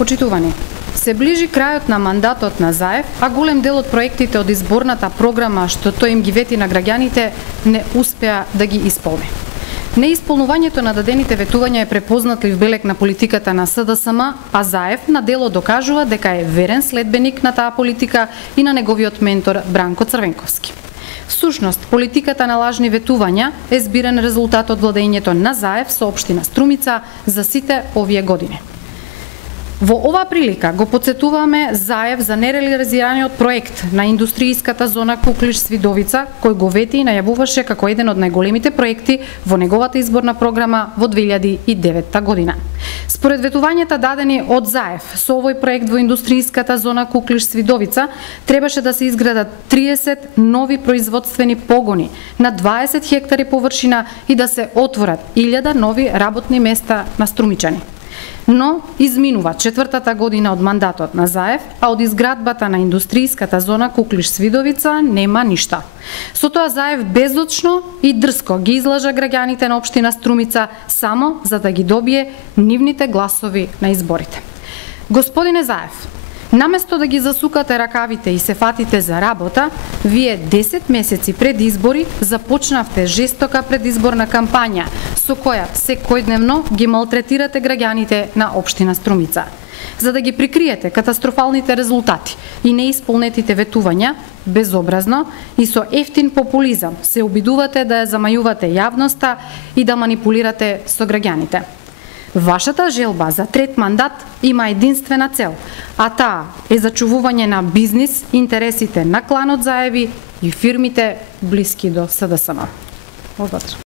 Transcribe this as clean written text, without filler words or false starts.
Почитувани, се ближи крајот на мандатот на Заев, а голем дел од проектите од изборната програма што тој им ги вети на граѓаните не успеа да ги исполни. Неисполнувањето на дадените ветувања е препознатлив белег на политиката на СДСМ, а Заев на дело докажува дека е верен следбеник на таа политика и на неговиот ментор Бранко Црвенковски. Всушност, политиката на лажни ветувања е збирен резултат од владењето на Заев со општина Струмица за сите овие години. Во оваа прилика го потсетуваме Заев за нереализираниот проект на индустријската зона Куклиш-Свидовица, кој го вети и најавуваше како еден од најголемите проекти во неговата изборна програма во 2009 година. Според ветувањата дадени од Заев, со овој проект во индустријската зона Куклиш-Свидовица требаше да се изградат 30 нови производствени погони на 20 хектари површина и да се отворат 1000 нови работни места на струмичани. Но изминува четвртата година од мандатот на Заев, а од изградбата на индустријската зона Куклиш-Свидовица нема ништа. Со тоа Заев безочно и дрско ги излажа граѓаните на општина Струмица само за да ги добие нивните гласови на изборите. Господине Заев, наместо да ги засукате ракавите и се фатите за работа, вие 10 месеци пред избори започнавте жестока предизборна кампања со која секојдневно ги малтретирате граѓаните на општина Струмица. За да ги прикриете катастрофалните резултати и неисполнетите ветувања, безобразно и со ефтин популизам се обидувате да ја замајувате јавноста и да манипулирате со граѓаните. Вашата желба за трет мандат има единствена цел, а таа е зачувување на бизнис интересите на кланот Заеви и фирмите блиски до СДСМ. Благодарам.